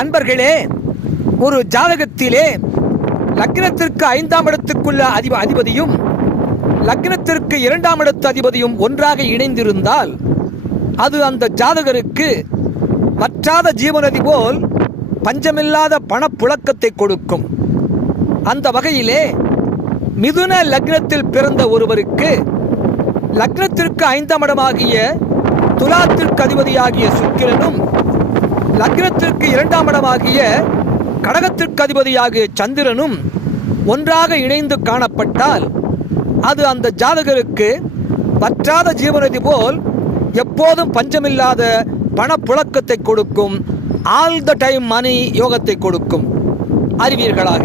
அன்பர்களே, ஒரு ஜாதகத்திலே லக்னத்திற்கு 5ஆம் இடத்துக்குள்ள அதிபதியும் லக்னத்திற்கு 2ஆம் இடத்து அதிபதியும் ஒன்றாக இணைந்திருந்தால் அது அந்த ஜாதகருக்கு வற்றாத ஜீவநதி போல் பஞ்சமில்லாத பணப்புழக்கத்தை கொடுக்கும். அந்த வகையிலே மிதுன லக்னத்தில் பிறந்த ஒருவருக்கு லக்னத்திற்கு 5ஆம் இடமாகிய துலாத்திற்கு அதிபதியாகிய சுக்கிரனும் லக்னத்திற்கு 2ஆம் இடமாகிய கடகத்திற்கு அதிபதியாகிய சந்திரனும் ஒன்றாக இணைந்து காணப்பட்டால் அது அந்த ஜாதகருக்கு வற்றாத ஜீவநதி போல் எப்போதும் பஞ்சமில்லாத பணப்புழக்கத்தை கொடுக்கும். ஆல் த டைம் மணி யோகத்தை கொடுக்கும். அறிவீர்களாக.